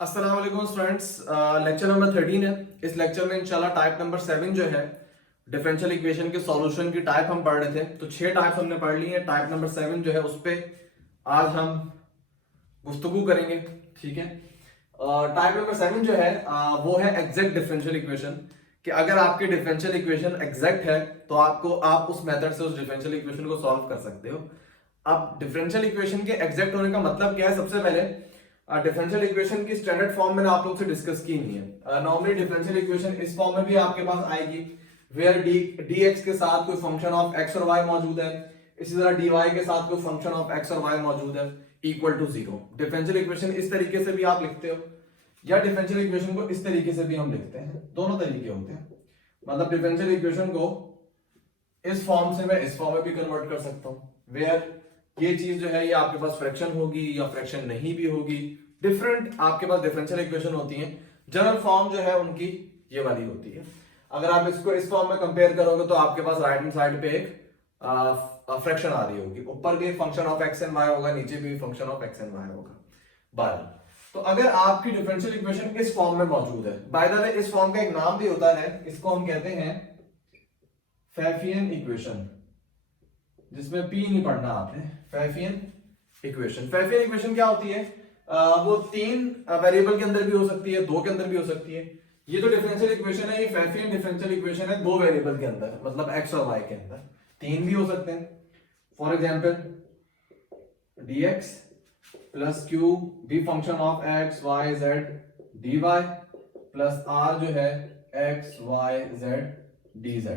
अस्सलाम वालेकुम students. Lecture number 13 है। इस लेक्चर में इंशाल्लाह टाइप नंबर 7 जो है डिफरेंशियल इक्वेशन के सॉल्यूशन की टाइप हम पढ़ रहे थे, तो 6 टाइप हमने पढ़ ली है। टाइप नंबर 7 जो है उस पे आज हम गुफ्तगू करेंगे, ठीक है। टाइप नंबर 7 जो है वो है एग्जैक्ट डिफरेंशियल इक्वेशन, कि अगर आपकी डिफरेंशियल इक्वेशन एग्जैक्ट है तो आप उस मेथड से उस डिफरेंशियल इक्वेशन को सॉल्व कर सकते हो। अब डिफरेंशियल इक्वेशन के एग्जैक्ट होने का मतलब क्या है? सबसे पहले डिफरेंशियल इक्वेशन की स्टैंडर्ड फॉर्म मैंने आप लोग से डिस्कस की नहीं है। नॉर्मली डिफरेंशियल इक्वेशन इस फॉर्म में भी आपके पास आएगी, वेयर dx के साथ कोई फंक्शन ऑफ x और y मौजूद है, इसी तरह dy के साथ कोई फंक्शन ऑफ x और y मौजूद है इक्वल टू 0। डिफरेंशियल इक्वेशन इस तरीके से भी आप लिखते हो, या डिफरेंशियल इक्वेशन को इस तरीके से भी हम लिखते हैं। दोनों तरीके होते हैं। मतलब डिफरेंशियल इक्वेशन को इस फॉर्म से मैं इस फॉर्म में भी कन्वर्ट कर सकता हूं, वेयर ये चीज जो है ये आपके पास फ्रैक्शन होगी या फ्रैक्शन नहीं भी होगी। डिफरेंट आपके पास डिफरेंशियल इक्वेशन होती हैं। जनरल फॉर्म जो है उनकी ये वाली होती है। अगर आप इसको इस फॉर्म में कंपेयर करोगे तो आपके पास राइट हैंड साइड पे एक फ्रैक्शन आ रही होगी, ऊपर भी function of X and Y होगा, नीचे भी function of X and Y होगा। बाय तो अगर आपकी डिफरेंशियल इक्वेशन इस फॉर्म में मौजूद है, बाय द वे इस फॉर्म का एक नाम भी होता है, इसको हम कहते हैं फैफियन इक्वेशन, जिसमें पी नहीं पढ़ना आपने। फैफियन इक्वेशन, फैफियन इक्वेशन क्या होती है? वो 3 वेरिएबल के अंदर भी हो सकती है, 2 के अंदर भी हो सकती है। ये जो डिफरेंशियल इक्वेशन है ये फैफियन डिफरेंशियल इक्वेशन है 2 वेरिएबल के अंदर, मतलब x और y के अंदर। 3 भी हो सकते हैं। For example dx plus q भी function of x y z dy plus r जो है x y z dz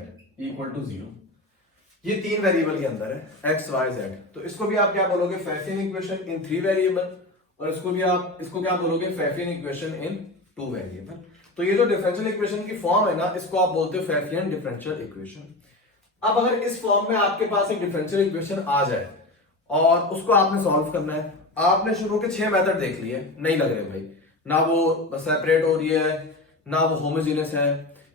equal to 0। ये 3 वेरिएबल के अंदर है x y z, तो इसको भी आप क्या बोलोगे? फैफियन इक्वेशन इन 3 वेरिएबल। और इसको क्या बोलोगे? फैफियन इक्वेशन इन 2 वेरिएबल। तो ये जो डिफरेंशियल इक्वेशन की फॉर्म है ना, इसको आप बोलते हो फैफियन डिफरेंशियल इक्वेशन। अब अगर इस फॉर्म में आपके पास एक डिफरेंशियल इक्वेशन आ जाए और उसको आपने सॉल्व करना है, आपने शुरू के 6 मेथड देख लिए, नहीं लग रहे भाई, ना वो सेपरेट हो रही है, ना वो होमोजेनियस है,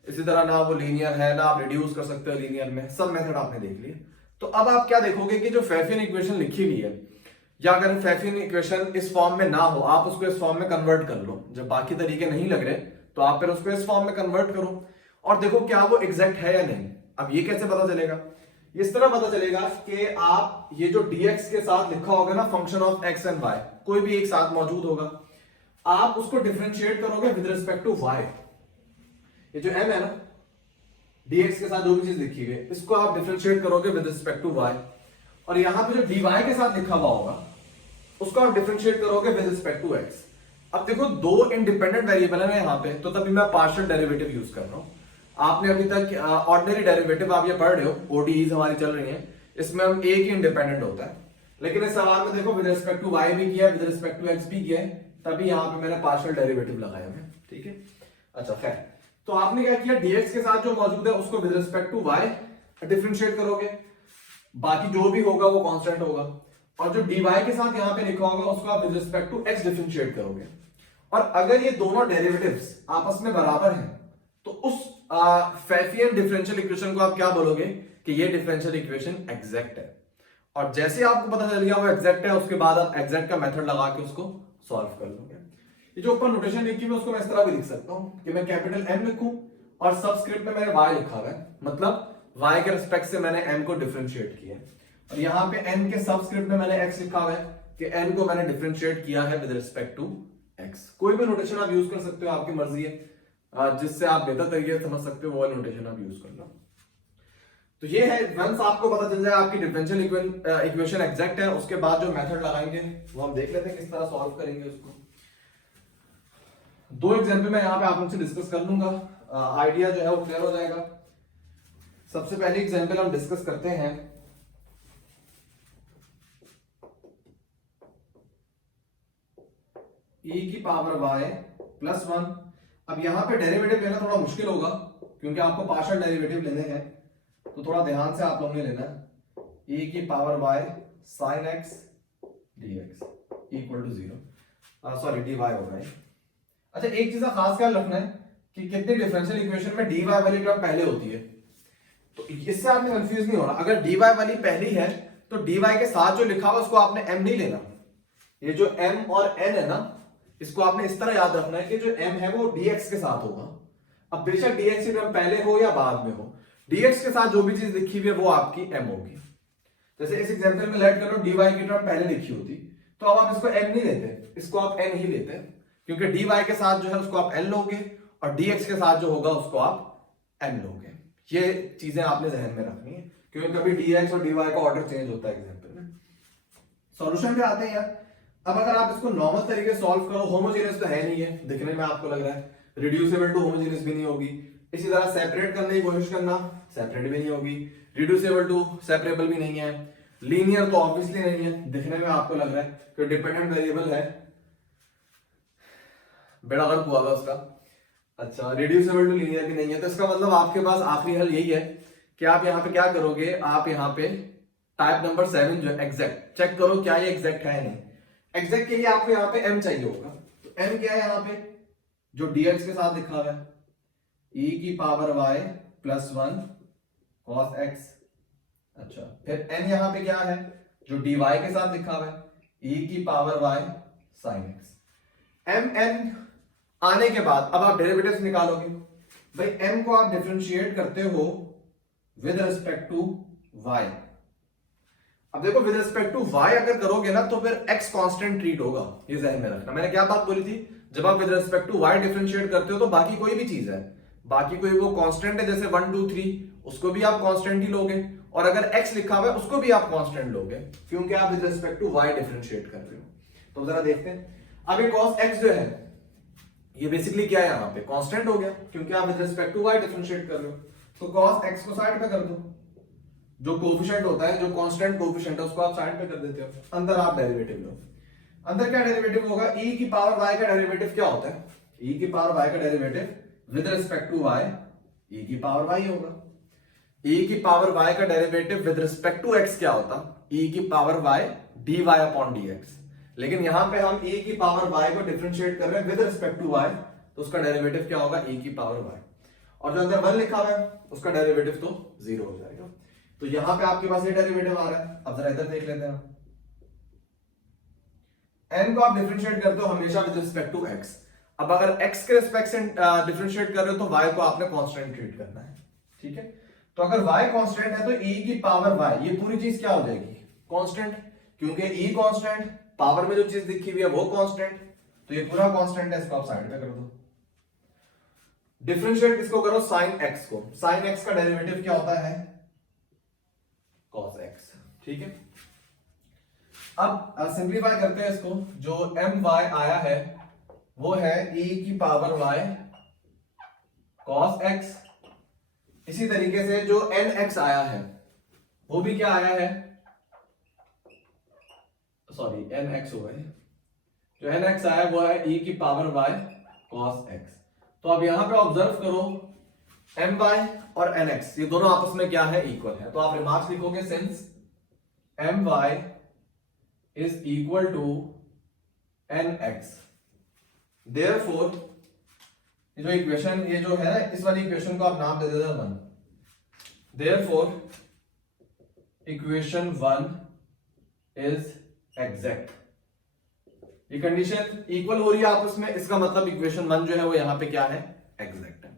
इसी तरह ना वो लीनियर है, ना आप रिड्यूस कर सकते हो लीनियर में, सब मेथड आपने देख लिए। तो अब आप क्या देखोगे कि जो फैफियन इक्वेशन लिखी हुई है, या अगर फैफियन इक्वेशन इस फॉर्म में ना हो, आप उसको इस फॉर्म में कन्वर्ट कर लो। जब बाकी तरीके नहीं लग रहे तो आप फिर उसको इस फॉर्म में कन्वर्ट करो और देखो क्या वो एग्जैक्ट है या नहीं। अब ये कैसे पता चलेगा? इस तरह पता चलेगा कि आप ये जो dx के साथ लिखा होगा ना, function of x and y, कोई भी एक साथ मौजूद होगा, आप उसको डिफरेंशिएट करोगे विद रिस्पेक्ट टू y। ये जो m है ना, dx के साथ जो भी चीज लिखी हुई है, इसको आप डिफरेंशिएट करोगे विद रिस्पेक्ट टू y। और यहां पे जो dy के साथ लिखा हुआ होगा उसको आप डिफरेंशिएट करोगे विद रिस्पेक्ट टू x। अब देखो 2 इंडिपेंडेंट वेरिएबल है ना यहाँ पे, तो तभी मैं पार्शियल डेरिवेटिव यूज कर रहा हूं। आपने अभी तक ऑर्डिनरी डेरिवेटिव आप ये पढ़ रहे हो, ओडीईज हमारी चल रही है, इसमें हम एक ही इंडिपेंडेंट होता है। लेकिन इस सवाल में देखो विद रिस्पेक्ट टू y भी किया, विद रिस्पेक्ट टू x भी किया है, तभी यहाँ पे मैंने पार्शियल डेरिवेटिव लगाया है, ठीक है। अच्छा खैर, तो आपने क्या किया? dx के साथ जो मौजूद है उसको with respect to y differentiate करोगे, बाकी जो भी होगा वो कांस्टेंट होगा। और जो dy के साथ यहाँ पे लिखा होगा उसको आप with respect to x differentiate करोगे। और अगर ये दोनों डेरिवेटिव्स आपस में बराबर हैं तो उस फैफियन डिफरेंशियल इक्वेशन को आप क्या बोलोगे? कि ये डिफरेंशियल इक्वेशन एग्जैक्ट है। और जैसे आपको पता चल गया वो एग्जैक्ट है, उसके बाद आप एग्जैक्ट का मेथड लगा के उसको सॉल्व कर लोगे। ये जो ऊपर नोटेशन लिखी है उसको मैं इस तरह भी लिख सकता हूं कि मैं कैपिटल M लिखूं और सबस्क्रिप्ट में मैंने y लिखा हुआ है, मतलब y के रिस्पेक्ट से मैंने m को डिफरेंशिएट किया है। और यहां पे n के सबस्क्रिप्ट में मैंने x लिखा हुआ है कि n को मैंने डिफरेंशिएट किया है विद रिस्पेक्ट टू x। कोई भी नोटेशन आप यूज कर सकते हो, आपकी मर्जी है, जिससे आप बेहतर तरीके से समझ सकते हो वो नोटेशन आप यूज कर लो। तो ये है, वंस आपको पता चल जाए आपकी डिफरेंशियल इक्वेशन एग्जैक्ट है, उसके बाद जो मेथड लगाएंगे वो हम देख लेते हैं किस तरह सॉल्व करेंगे उसको। 2 एग्जांपल मैं यहाँ पे आप लोगों से डिस्कस कर लूंगा, आइडिया जो है वो क्लियर हो जाएगा। सबसे पहले एग्जांपल हम डिस्कस करते हैं e की पावर y प्लस 1। अब यहाँ पे डेरिवेटिव लेना थोड़ा मुश्किल होगा क्योंकि आपको पार्शियल डेरिवेटिव लेने हैं, तो थोड़ा ध्यान से आप लोगों ने लेना है। e की power y sin x dx equal to 0, sorry dy होगा। अच्छा, एक चीज का खास ख्याल रखना है कि कितने डिफरेंशियल इक्वेशन में dy वाली टर्म पहले होती है, तो इससे आपने कंफ्यूज नहीं होना। अगर dy वाली पहली है तो dy के साथ जो लिखा हुआ उसको आपने m नहीं लेना। ये जो m और n है ना, इसको आपने इस तरह याद रखना है कि जो m है वो dx के साथ होगा। अब बेशक dx की टर्म पहले हो या बाद में हो, dx के साथ जो भी चीज लिखी हुई है वो आपकी m होगी। जैसे इस एग्जांपल में लेट करो dy की टर्म पहले लिखी होती, तो अब आप इसको m नहीं लेते, इसको आप n ही लेते, क्योंकि dy के साथ जो है उसको आप n लोगे और dx के साथ जो होगा उसको आप m लोगे। ये चीजें आपने जहन में रखनी है, क्योंकि कभी dx और dy का ऑर्डर चेंज होता है एग्जांपल में। सॉल्यूशन पे आते हैं यार। अब अगर आप इसको नॉर्मल तरीके से सॉल्व करो, होमोजेनियस तो है नहीं है, दिखने में आपको लग रहा है, रिड्यूसिबल टू होमोजेनियस भी नहीं होगी। इसी तरह सेपरेट करने की कोशिश करना, सेपरेट भी नहीं होगी, रिड्यूसिबल टू सेपरेबल भी नहीं है, लीनियर तो ऑब्वियसली नहीं है, दिखने में आपको लग रहा है कि डिपेंडेंट वेरिएबल है, बेड़ा गर्क हुआ उसका। अच्छा, रिड्यूसिबल टू लीनियर भी नहीं है, तो इसका मतलब आपके पास आखिरी हल यही है कि आप यहाँ पे क्या करोगे, आप यहाँ पे टाइप नंबर 7 जो एग्जैक्ट चेक करो क्या ये एग्जैक्ट है नहीं। एग्जैक्ट के लिए आपको यहाँ पे m चाहिए होगा, तो m क्या है यहाँ पे, जो dx के साथ लिखा हुआ है, e की power y plus 1 cos x। अच्छा, फिर n यहाँ पे क्या है, जो dy के साथ लिखा हुआ है, e की power y sin x। m n आने के बाद अब आप डेरिवेटिव्स निकालोगे। भाई m को आप डिफरेंशिएट करते हो विद रिस्पेक्ट टू y। अब देखो विद रिस्पेक्ट टू y अगर करोगे ना तो फिर x कांस्टेंट ट्रीट होगा, ये ध्यान में रखना। मैंने क्या बात बोली थी, जब आप with respect to y differentiate करते हो तो बाकी कोई भी चीज है, बाकी कोई वो कांस्टेंट है जैसे 1 2 3, उसको भी आप कांस्टेंट ही लोगे, और अगर x लिखा हुआ है उसको भी आप कांस्टेंट लोगे, क्योंकि आप with respect to y differentiate कर रहे हो। तो जरा देखते हैं, अब ये cos x जो है ये बेसिकली क्या है, यहाँ पे कांस्टेंट हो गया, क्योंकि आप with respect to y differentiate कर रहे हो। तो cos x को साइड पे कर दो, जो कोफिशिएंट होता है, जो कांस्टेंट कोफिशिएंट है उसको आप साइड पे कर देते हो, अंदर आप डेरिवेटिव लो। अंदर क्या डेरिवेटिव होगा, e की पावर y का डेरिवेटिव क्या होता है, e की पावर y का derivative with respect to y e की पावर y होगा। e की पावर y का derivative with respect to x क्या होता, e की power y dy upon dx। लेकिन यहां पे हम e की पावर y को डिफरेंशिएट कर रहे हैं विद रिस्पेक्ट टू y, तो उसका डेरिवेटिव क्या होगा, e की पावर y, और जो अंदर 1 लिखा हुआ है उसका डेरिवेटिव तो 0 हो जाएगा। तो यहां पे आपके पास ये डेरिवेटिव आ रहा है। अब जरा इधर देख लेते हैं, n को आप डिफरेंशिएट करते हो हमेशा विद रिस्पेक्ट टू x। अब अगर x के रिस्पेक्ट से डिफरेंशिएट कर रहे हो तो y को आपने कांस्टेंट ट्रीट करना है, ठीक है। तो अगर y कांस्टेंट है तो e की पावर y, ये पूरी चीज क्या हो जाएगी, कांस्टेंट, क्योंकि e कांस्टेंट, पावर में जो चीज लिखी हुई है वो कांस्टेंट, तो ये पूरा कांस्टेंट है, इसको आप साइड पे कर दो। डिफरेंशिएट किसको करो, sin x को। sin x का डेरिवेटिव क्या होता है, cos x, ठीक है। अब सिंप्लीफाई करते हैं इसको, जो my आया है वो है e की पावर y cos x। इसी तरीके से जो nx आया है वो भी क्या आया है, सॉरी nx हो गए, जो nx आया वो है e की पावर y cos x। तो अब यहां पे ऑब्जर्व करो, my और nx ये दोनों आपस में क्या है, इक्वल है। तो आप रिमार्क्स लिखोगे, since my is equal to nx, therefore ये जो इक्वेशन, ये जो है ना, इस वाली इक्वेशन को आप नाम दे देना 1। Therefore equation 1 is exact. ये कंडीशन इक्वल हो रही है आपस में, इसका मतलब इक्वेशन 1 जो है वो यहां पे क्या है, एग्जैक्ट है।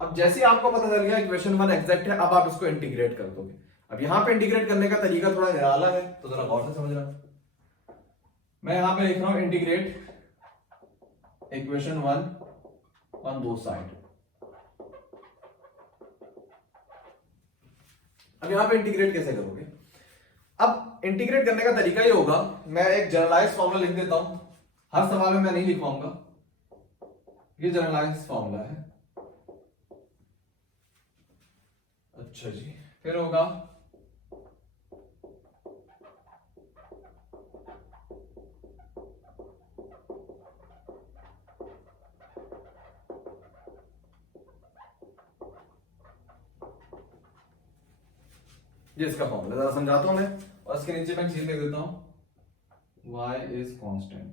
अब जैसे ही आपको पता चल गया इक्वेशन 1 एग्जैक्ट है, अब आप इसको इंटीग्रेट कर दोगे। अब यहां पे इंटीग्रेट करने का तरीका थोड़ा निराला है, तो जरा गौर से समझना। मैं यहां पे लिख रहा हूं integrate equation 1 on both side. अब यहां पे इंटीग्रेट कैसे करोगे, अब इंटीग्रेट करने का तरीका ये होगा, मैं एक जनरलाइज फॉर्मूला लिख देता हूं, हर सवाल में मैं नहीं लिख पाऊंगा, ये जनरलाइज फॉर्मूला है। अच्छा जी, फिर होगा ये इसका फॉर्मूला, जरा समझाता हूं मैं, और इसके नीचे मैं चीज लिख देता हूं, y इज कांस्टेंट।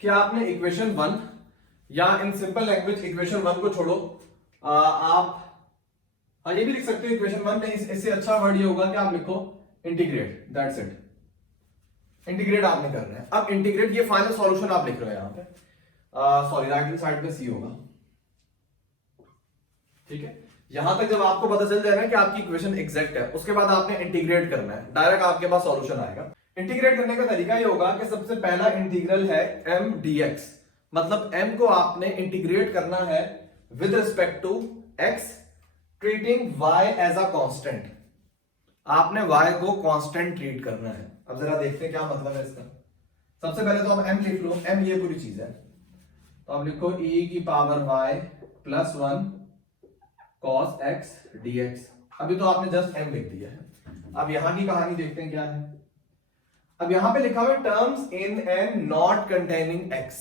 क्या आपने इक्वेशन 1, या इन सिंपल लैंग्वेज इक्वेशन 1 को छोड़ो, आप ये भी लिख सकते हो इक्वेशन 1 में, इससे अच्छा वर्ड ये होगा कि आप लिखो इंटीग्रेट, दैट्स इट। इंटीग्रेट आपने करना है। अब इंटीग्रेट, ये फाइनल सॉल्यूशन आप लिख रहे हो यहाँ पे, सॉरी राइट हैंड साइड पे सी होगा, ठीक है। यहां तक जब आपको पता चल जाएगा कि आपकी इक्वेशन एग्जैक्ट है, उसके बाद आपने इंटीग्रेट करना है, डायरेक्ट आपके पास सॉल्यूशन आएगा। इंटीग्रेट करने का तरीका ये होगा कि सबसे पहला इंटीग्रल है m dx, मतलब m को आपने इंटीग्रेट करना है with respect to x, treating y as a constant. आपने y को कांस्टेंट ट्रीट करना है। अब जरा देखते हैं क्या मतलब है इसका। सबसे पहले तो आप m लिख लो, m ये पूरी चीज है, तो आप लिखो e की power y plus 1 cos x dx। अभी तो आपने जस्ट m लिख दिया है। अब यहां की कहानी देखते हैं क्या है। अब यहां पे लिखा हुआ है terms in n not containing x।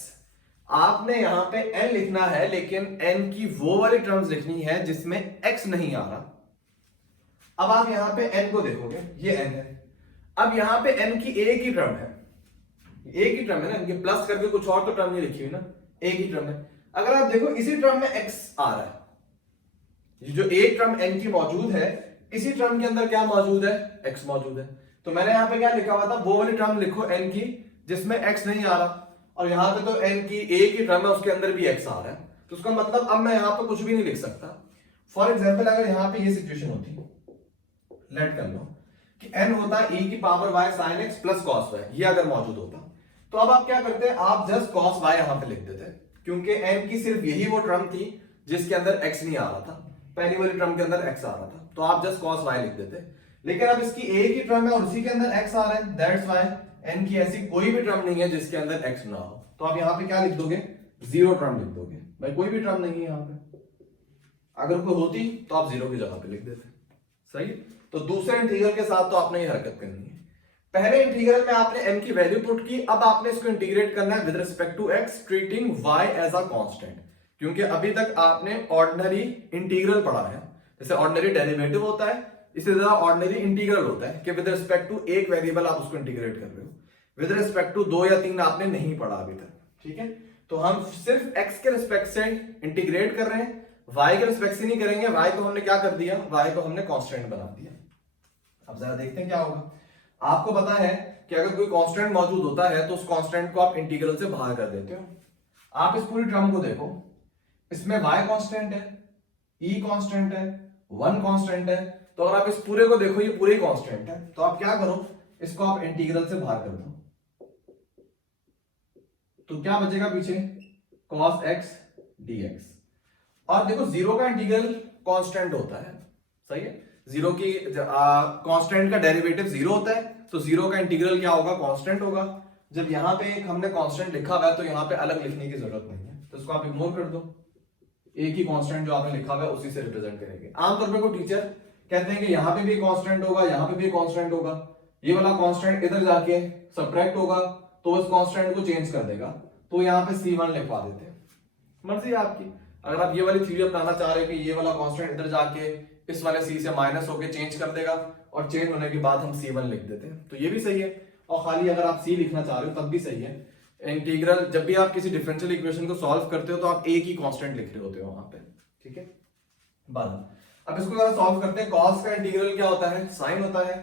आपने यहां पे n लिखना है, लेकिन n की वो वाली टर्म्स लिखनी है जिसमें x नहीं आ रहा। अब आप यहां पे n को देखोगे, ये n है। अब यहां पे n की एक ही टर्म है, एक ही टर्म है ना, ये प्लस करके कुछ और तो टर्म नहीं लिखी हुई ना, एक ही टर्म है। अगर आप देखो इसी टर्म में x आ रहा है, ये जो एक टर्म n की मौजूद है, इसी टर्म के अंदर क्या मौजूद है, x मौजूद है। तो मैंने यहां पे क्या लिखा हुआ था, वो वाली टर्म लिखो n की जिसमें x नहीं आ रहा, और यहां पे तो n की एक ही टर्म है, उसके अंदर भी x आ रहा है। तो उसका मतलब अब मैं यहां पे कुछ भी नहीं लिख सकता। फॉर एग्जाम्पल अगर यहां पे ये सिचुएशन होती, लेट कर लो कि n होता है e की power y sin x plus cos y, ये अगर मौजूद होता, तो अब आप क्या करते हैं, आप जस्ट cos y यहां पे लिख देते, क्योंकि n की सिर्फ यही वो टर्म थी जिसके अंदर x नहीं आ रहा था, पहली वाली टर्म के अंदर x आ रहा था, तो आप जस्ट cos y लिख देते। लेकिन अब इसकी एक ही टर्म है और उसी के अंदर x आ रहा है, दैट्स व्हाई n की ऐसी कोई भी टर्म नहीं है जिसके अंदर x ना हो। तो आप यहां पे क्या लिख दोगे, जीरो टर्म लिख दोगे। भाई कोई भी टर्म नहीं है यहां पे, अगर कोई होती तो आप जीरो की जगह पे लिख देते, सही। तो दूसरे इंटीग्रल के साथ तो आपने ये हरकत करनी है। पहले इंटीग्रल में आपने m की वैल्यू पुट की, अब आपने इसको इंटीग्रेट करना है with respect to x, treating y as a constant. क्योंकि अभी तक आपने ऑर्डिनरी इंटीग्रल पढ़ा है, जैसे ऑर्डिनरी डेरिवेटिव होता है, इसी तरह ऑर्डिनरी इंटीग्रल होता है कि विद रिस्पेक्ट टू एक वेरिएबल आप उसको इंटीग्रेट कर रहे हो। विद रिस्पेक्ट टू 2 या 3 आपने नहीं पढ़ा अभी तक, ठीक है। तो हम सिर्फ x के रिस्पेक्ट से इंटीग्रेट कर रहे हैं, y के रिस्पेक्ट से नहीं करेंगे। y को हमने क्या कर दिया, y को हमने कांस्टेंट बना दिया। अब जरा देखते हैं क्या होगा। आपको पता है कि अगर कोई कांस्टेंट मौजूद होता है तो उस कांस्टेंट को आप इंटीग्रल से बाहर कर देते हो। आप इस पूरी टर्म को देखो, इसमें y कांस्टेंट है, e कांस्टेंट है, 1 कांस्टेंट है, तो अगर आप इस पूरे को देखो, ये पूरे कांस्टेंट है, तो आप क्या करो, इसको आप इंटीग्रल से बाहर कर दो, तो क्या बचेगा पीछे, cos x dx। और देखो जीरो का इंटीग्रल कांस्टेंट होता है, सही है। जीरो की कांस्टेंट का डेरिवेटिव जीरो होता है, तो जीरो का इंटीग्रल क्या होगा, कांस्टेंट होगा। जब यहां पे एक हमने कांस्टेंट लिखा हुआ है तो यहां पे अलग लिखने की जरूरत नहीं है, तो इसको आप इग्नोर कर दो। एक ही कांस्टेंट जो आपने लिखा हुआ है उसी से रिप्रेजेंट करेंगे। आमतौर पे कोई टीचर कहते हैं कि यहां पे भी कांस्टेंट होगा, यहां पे भी कांस्टेंट होगा, ये वाला कांस्टेंट इधर जाके सब्ट्रैक्ट होगा तो उस कांस्टेंट को चेंज कर देगा, तो यहाँ पे C1 लिखवा देते हैं। मर्जी है आपकी, अगर आप ये वाली थ्योरी अपनाना चाह रहे हो कि ये वाला कांस्टेंट इधर जाके इस वाले C से माइनस होके चेंज कर देगा, और चेंज होने के बाद हम C1 लिख देते हैं, तो ये भी सही है। और खाली अगर आप C लिखना चाह रहे हो तब भी सही है। इंटीग्रल, जब भी आप किसी डिफरेंशियल इक्वेशन को सॉल्व करते हो तो आप एक ही कांस्टेंट लिख रहे होते हो वहां पे, ठीक है। अब इसको जरा सॉल्व करते हैं। cos का इंटीग्रल क्या होता है, साइन होता है,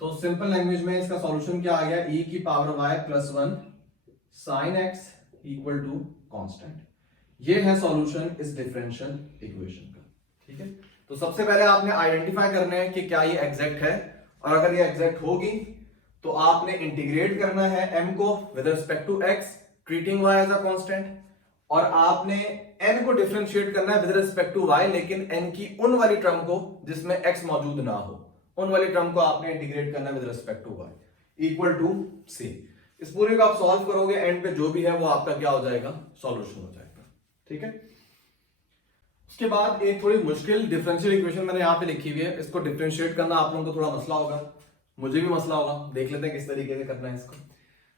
तो सिंपल लैंग्वेज में इसका सॉल्यूशन क्या आ गया, e की power y plus 1 sin x equal to constant. ये है सॉल्यूशन इस डिफरेंशियल इक्वेशन का, ठीक है। तो सबसे पहले आपने आइडेंटिफाई करना है कि क्या ये एग्जैक्ट है, और अगर ये एग्जैक्ट होगी तो आपने इंटीग्रेट करना है m को with respect to x, treating y as a constant, और आपने n को डिफरेंशिएट करना है विद रिस्पेक्ट टू y, लेकिन n की उन वाली टर्म को जिसमें x मौजूद ना हो, उन वाली टर्म को आपने इंटीग्रेट करना है with respect to y equal to c। इस पूरे को आप सॉल्व करोगे, एंड पे जो भी है वो आपका क्या हो जाएगा, सॉल्यूशन हो जाएगा, ठीक है। उसके बाद एक थोड़ी मुश्किल डिफरेंशियल इक्वेशन मैंने यहाँ पे लिखी हुई है, इसको डिफरेंशिएट करना आप लोगों को थोड़ा मसला होगा, मुझे भी मसला होगा। देख लेते हैं किस तरीके से करना है इसको।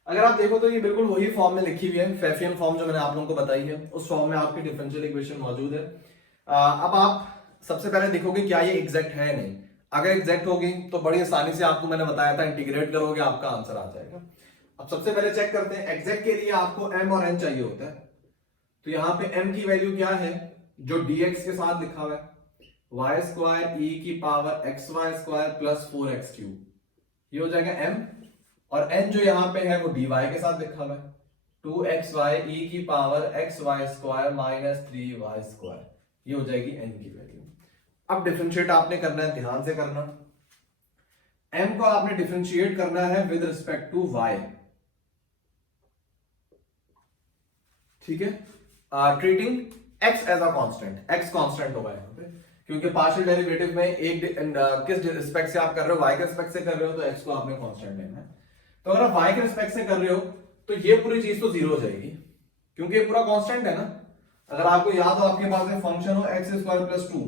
अगर आप देखो तो ये बिल्कुल वही फॉर्म में लिखी हुई है, फैफियन फॉर्म जो मैंने आप लोगों को बताई है, उस फॉर्म में आपकी डिफरेंशियल इक्वेशन मौजूद है। अब आप सबसे पहले देखोगे क्या ये एग्जैक्ट है नहीं। अगर एग्जैक्ट होगी तो बड़ी आसानी से आपको मैंने बताया था, इंटीग्रेट करोगे आपका आंसर आ जाएगा। अब सबसे पहले चेक करते हैं, एग्जैक्ट के लिए आपको m और n चाहिए होता है, तो यहाँ पे m की वैल्यू क्या है, जो dx के साथ लिखा हुआ है, y स्क्वायर e की power xy square plus 4x cube, ये हो जाएगा m। और n जो यहाँ पे है वो dy के साथ लिखा हुआ है 2xy e की power xy square minus 3y square, ये हो जाएगी n की वैल्यू। अब डिफरेंशिएट आपने करना है, ध्यान से करना। m को आपने डिफरेंशिएट करना है विद रिस्पेक्ट टू y, ठीक है, treating x as a constant, x constant होगा यहाँ पे, क्योंकि पार्शियल डेरिवेटिव में एक किस रिस्पेक्ट से आप कर रहे हो, y के रिस्पेक्ट से कर रहे हो, तो x को आपने कांस्टेंट लेना है। तो अगर आप y के रिस्पेक्ट से कर रहे हो तो ये पूरी चीज तो जीरो हो जाएगी, क्योंकि ये पूरा कांस्टेंट है ना। अगर आपको याद हो, आपके पास एक फंक्शन हो x स्क्वायर प्लस 2,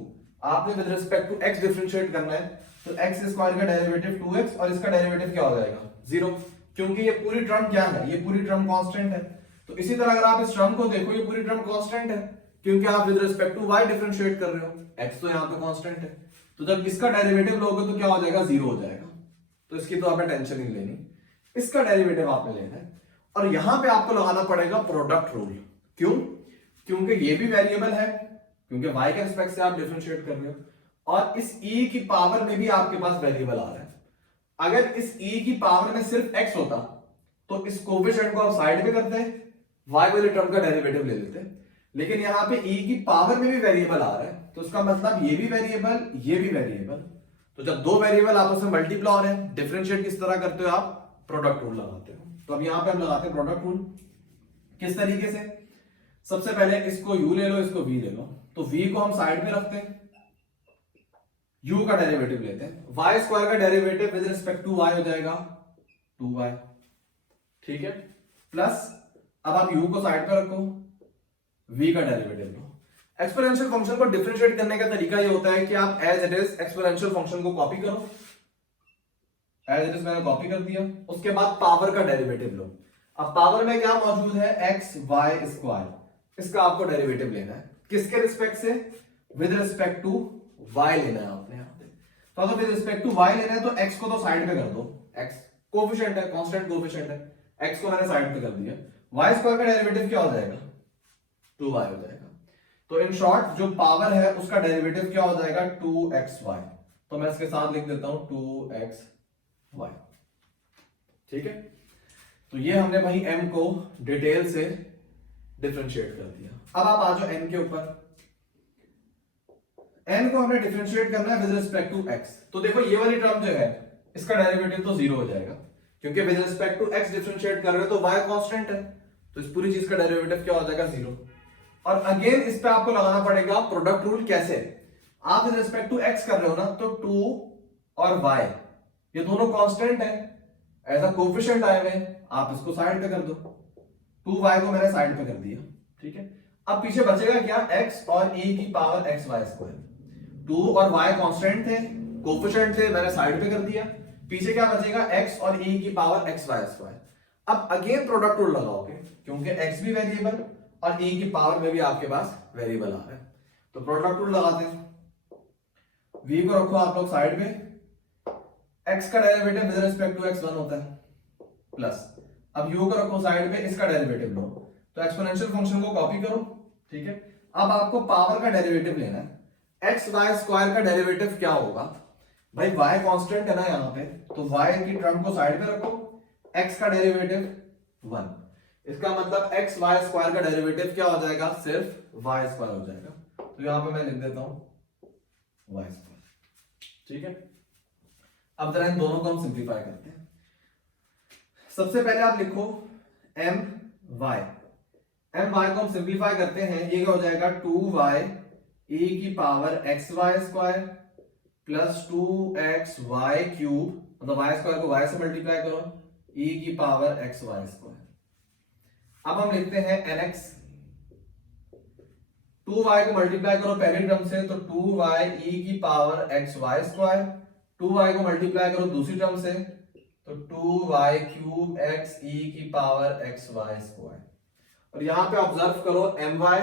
आपने with respect to x differentiate करना है, तो x स्क्वायर का डेरिवेटिव 2x और इसका डेरिवेटिव क्या हो जाएगा, जीरो, क्योंकि ये पूरी टर्म क्या है, ये पूरी टर्म कांस्टेंट है। तो इसी तरह अगर आप इस टर्म को देखो, ये पूरी टर्म कांस्टेंट है, क्योंकि आप with respect to y differentiate कर रहे हो, x तो यहाँ पे कांस्टेंट है, तो जब इसका डेरिवेटिव लोगे तो क्या हो जाएगा, जीरो हो जाएगा। तो इसकी तो आपने टेंशन नहीं लेनी, इसका डेरिवेटिव आपने लेना है। और यहां पे आपको लगाना पड़ेगा प्रोडक्ट रूल, क्यों, क्योंकि ये भी वेरिएबल है, क्योंकि y के रिस्पेक्ट से आप डिफरेंशिएट कर रहे हो, और इस e की पावर में भी आपके पास वेरिएबल आ रहा है। अगर इस e की पावर में सिर्फ x होता तो इस कोफिशिएंट को आप साइड में करते, y वाली टर्म का डेरिवेटिव ले लेते, लेकिन यहाँ पे e की पावर में भी वेरिएबल आ रहा है, तो उसका मतलब ये भी वेरिएबल, ये भी वेरिएबल। तो जब दो वेरिएबल आपस में मल्टीप्लाई हो रहे हैं, डिफरेंशिएट किस तरह करते हो आप, प्रोडक्ट रूल लगाते हो। तो अब यहां पे हम लगाते हैं प्रोडक्ट रूल, किस तरीके से, सबसे पहले इसको u ले लो, इसको v ले लो, तो v को हम साइड में रखते हैं, u का डेरिवेटिव लेते हैं, y स्क्वायर का derivative with respect to y हो जाएगा 2y, ठीक है, प्लस अब आप u को साइड पे रखो, v का डेरिवेटिव लो। एक्सपोनेंशियल फंक्शन को डिफरेंशिएट करने का तरीका ये होता है कि आप as it is exponential function को कॉपी करो, एज इट इज मैंने कॉपी कर दिया, उसके बाद पावर का डेरिवेटिव लो। अब पावर में क्या मौजूद है, एक्स वाई स्क्वायर, इसका आपको डेरिवेटिव लेना है, किसके रिस्पेक्ट से, विद रिस्पेक्ट टू वाई लेना है आपने यहाँ पे। तो अगर विद रिस्पेक्ट टू वाई लेना है तो एक्स को तो साइड पे कर दो, एक्स कोफिशिएंट है, कांस्टेंट कोफिशिएंट है, एक्स को मैंने साइड पे कर दिया, वाई स्क्वायर का डेरिवेटिव क्या हो जाएगा, 2y हो जाएगा। तो इन शॉर्ट जो पावर है उसका डेरिवेटिव क्या हो जाएगा, 2xy। तो मैं इसके साथ लिख देता हूं 2xy, ठीक है। तो ये हमने भाई m को डिटेल से डिफरेंशिएट कर दिया। अब आप आ जाओ n के ऊपर, n को हमने डिफरेंशिएट करना है विद रिस्पेक्ट टू x। तो देखो ये वाली टर्म जो है इसका डेरिवेटिव तो जीरो हो जाएगा, क्योंकि with respect to x differentiate कर रहे हो तो y कांस्टेंट है, तो इस पूरी चीज का डेरिवेटिव क्या हो जाएगा, जीरो। और अगेन इस पे आपको लगाना पड़ेगा प्रोडक्ट रूल, कैसे, आप विद रिस्पेक्ट टू x कर रहे हो ना, तो 2 और y ये दोनों कांस्टेंट है, एज अ कोफिशिएंट आए हुए, आप इसको साइड पे कर दो, 2y को मैंने साइड पे कर दिया, ठीक है। अब पीछे बचेगा क्या, x और e की पावर xy स्क्वायर, 2 और y कांस्टेंट थे, कोफिशिएंट थे, मैंने साइड पे कर दिया, पीछे क्या बचेगा, x और e की पावर xy स्क्वायर। अब अगेन प्रोडक्ट रूल लगाओगे, क्योंकि x भी वेरिएबल और e की पावर में भी आपके पास वेरिएबल आ रहा है, तो प्रोडक्ट रूल लगाते हैं। v को रखो आप लोग साइड में, x का derivative with respect to x 1 होता है, प्लस अब u को रखो साइड में, इसका डेरिवेटिव लो, तो एक्सपोनेंशियल फंक्शन को कॉपी करो, ठीक है। अब आपको पावर का डेरिवेटिव लेना है, एक्स वाई स्क्वायर का डेरिवेटिव क्या होगा भाई, y कांस्टेंट है ना यहाँ पे, तो y की टर्म को साइड पे रखो, x का डेरिवेटिव 1, इसका मतलब एक्स वाई स्क्वायर का डेरिवेटिव क्या हो जाएगा, सिर्फ y स्क्वायर हो जाएगा। तो यहां पे मैं लिख देता हूं y स्क्वायर, ठीक है। अब जरा इन दोनों को हम सिंप्लीफाई करते हैं। सबसे पहले आप लिखो m y को हम सिंप्लीफाई करते हैं, ये क्या हो जाएगा, 2y e की power xy square plus 2xy cube, मतलब y स्क्वायर को y से मल्टीप्लाई करो, e की पावर xy स्क्वायर। अब हम लिखते हैं nx, 2y को मल्टीप्लाई करो पहली टर्म से, तो 2y e की पावर xy स्क्वायर, 2y को मल्टीप्लाई करो दूसरी टर्म से, तो 2y क्यूब x e की पावर xy स्क्वायर। और यहां पे ऑब्जर्व करो my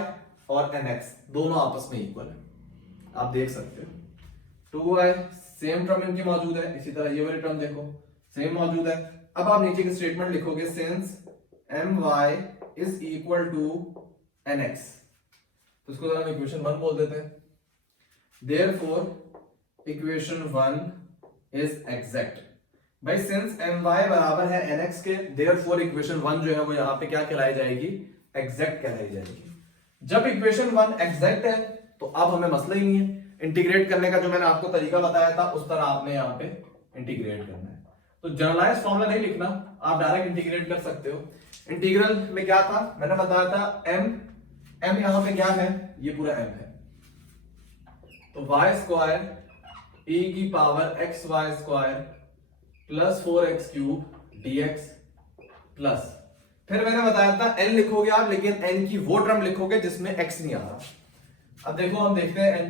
और nx दोनों आपस में इक्वल है, आप देख सकते हो 2y सेम टर्म इनकी मौजूद है, इसी तरह ये वाली टर्म देखो सेम मौजूद है। अब आप नीचे की स्टेटमेंट लिखोगे, since my is equal to nx, तो इसको जरा हम इक्वेशन 1 बोल देते हैं, therefore इक्वेशन 1 is exact। भाई सिंस my बराबर है nx के, देयरफॉर इक्वेशन 1 जो है वो यहाँ पे क्या कहलाई जाएगी, एग्जैक्ट कहलाई जाएगी। जब इक्वेशन 1 एग्जैक्ट है तो अब हमें मसला ही नहीं है, इंटीग्रेट करने का जो मैंने आपको तरीका बताया था उस तरह आपने यहाँ पे इंटीग्रेट करना है। तो जनरलाइज फॉर्मूला नहीं लिखना, आप डायरेक्ट इंटीग्रेट कर सकते हो। इंटीग्रल में क्या था मैंने बताया था, m यहाँ पे क्या है, ये पूरा m है, तो y स्क्वायर e की power x y square plus 4x cube dx plus, फिर मैंने बताया था n लिखोगे आप, लेकिन n की वो टर्म लिखोगे जिसमें x नहीं आ रहा। अब देखो हम देखते हैं n,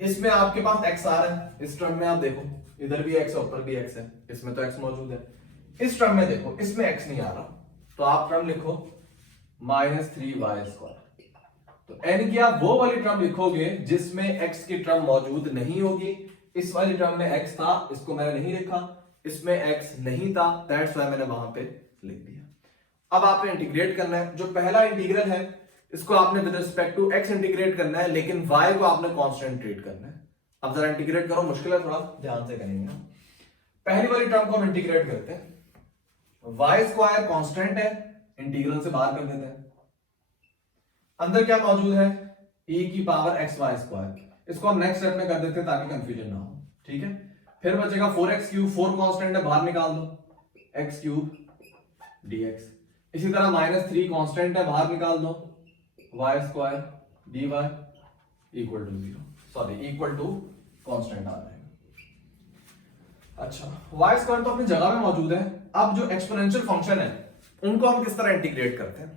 इसमें आपके पास x आ रहा है, इस टर्म में आप देखो इधर भी x है ऊपर भी x है, इसमें तो x मौजूद है। इस टर्म में देखो इसमें x नहीं आ रहा, तो आप टर्म लिखो -3y स्क्वायर। तो n की आप वो वाली टर्म लिखोगे जिसमें x की टर्म मौजूद नहीं होगी। इस वाली टर्म में x था, इसको मैंने नहीं लिखा, इसमें x नहीं था, दैट्स व्हाई मैंने वहां पे लिख दिया। अब आपने इंटीग्रेट करना है, जो पहला इंटीग्रल है इसको आपने with respect to x integrate करना है, लेकिन y को आपने कांस्टेंट ट्रीट करना है। अब जरा इंटीग्रेट करो, मुश्किल है थोड़ा, ध्यान से करेंगे। पहली वाली टर्म को हम इंटीग्रेट करते हैं, y स्क्वायर कांस्टेंट है, इंटीग्रल से बाहर कर देते हैं। अंदर क्या मौजूद है, e की पावर x y स्क्वायर, इसको हम नेक्स्ट स्टेप में कर देते हैं ताकि कंफ्यूजन ना हो, ठीक है। फिर बचेगा 4x क्यूब, 4 कांस्टेंट है बाहर निकाल दो, x क्यूब dx। इसी तरह -3 कांस्टेंट है बाहर निकाल दो, y square dy equal to 0, sorry equal to constant आ जाएगा। अच्छा, y स्क्वायर तो अपनी जगह में मौजूद है। अब जो एक्सपोनेंशियल फंक्शन है उनको हम किस तरह इंटीग्रेट करते हैं।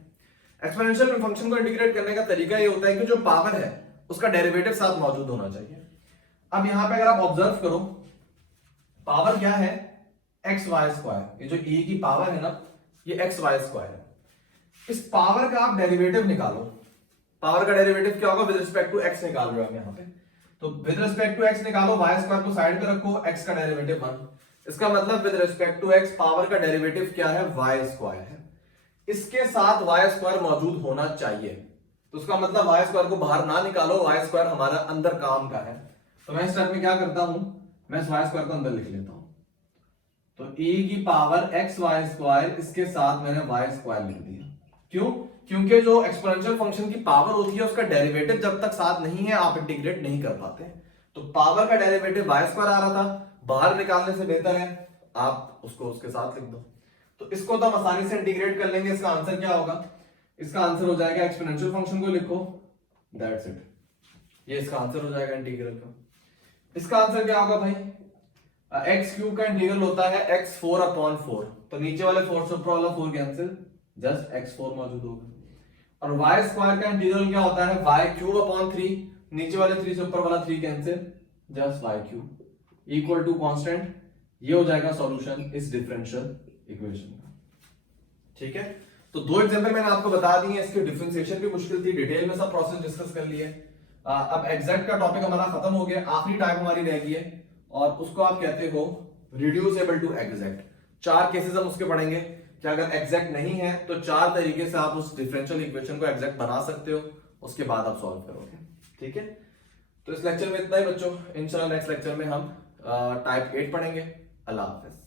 एक्सपोनेंशियल फंक्शन को इंटीग्रेट करने का तरीका ये होता है कि जो पावर है उसका डेरिवेटिव साथ मौजूद होना चाहिए। अब यहां पे अगर आप ऑब्जर्व करो, पावर क्या है, एक्स वाई स्क्वायर, ये जो e की पावर है ना ये एक्स वाई स्क्वायर है। इस पावर का आप डेरिवेटिव निकालो, पावर का डेरिवेटिव क्या होगा, विद रिस्पेक्ट टू x निकाल रहे हो हम यहाँ पे, तो विद रिस्पेक्ट टू x निकालो, y स्क्वायर को साइड पे रखो, x का डेरिवेटिव 1, इसका मतलब with respect to x power का डेरिवेटिव क्या है, y स्क्वायर है। इसके साथ y स्क्वायर मौजूद होना चाहिए, तो उसका मतलब y स्क्वायर को बाहर ना निकालो, y स्क्वायर हमारा अंदर काम का है। तो मैं इस स्टेप में क्या करता हूं, मैं इस y स्क्वायर को अंदर लिख लेता हूं, तो e की पावर एक्स वाई स्क्वायर, इसके साथ मैंने y स्क्वायर लिख दिया। क्यों, क्योंकि जो एक्सपोनेंशियल फंक्शन की पावर होती है उसका डेरिवेटिव जब तक साथ नहीं है आप इंटीग्रेट नहीं कर पाते। तो पावर का डेरिवेटिव y स्क्वायर आ रहा था, बाहर निकालने से बेहतर है आप उसको उसके साथ लिख दो। तो इसको तो हम आसानी से इंटीग्रेट कर लेंगे। इसका आंसर क्या होगा, इसका आंसर हो जाएगा, एक्सपोनेंशियल फंक्शन को लिखो, दैट्स इट, ये इसका आंसर हो जाएगा इंटीग्रल का। इसका आंसर क्या होगा भाई, एक्स क्यूब का इंटीग्रल होता है x 4/4, तो नीचे वाले 4 से ऊपर वाला 4 कैंसिल, जस्ट x4 मौजूद होगा। और y स्क्वायर का इंटीग्रल क्या होता है, y3/3, नीचे वाले 3 से ऊपर वाला 3 cancel, just y3 equal to constant. ये हो जाएगा सॉल्यूशन इस डिफरेंशियल इक्वेशन का, ठीक है। तो दो एग्जांपल मैंने आपको बता दिए, इसकी डिफरेंशिएशन भी मुश्किल थी, डिटेल में सब प्रोसेस डिस्कस कर लिए। अब एग्जैक्ट का टॉपिक हमारा खत्म हो गया, आखिरी टाइप हमारी रह गई है और उसको आप कहते हो रिड्यूसेबल टू एग्जैक्ट। 4 केसेस हम उसके पढ़ेंगे कि अगर एग्जैक्ट नहीं है तो 4 तरीके से आप उस डिफरेंशियल इक्वेशन को एग्जैक्ट बना सकते हो, उसके बाद आप सॉल्व करोगे, ठीक है। तो इस लेक्चर में इतना ही बच्चों, इंशाल्लाह नेक्स्ट लेक्चर में हम टाइप 8 पढ़ेंगे। अल्लाह हाफिज।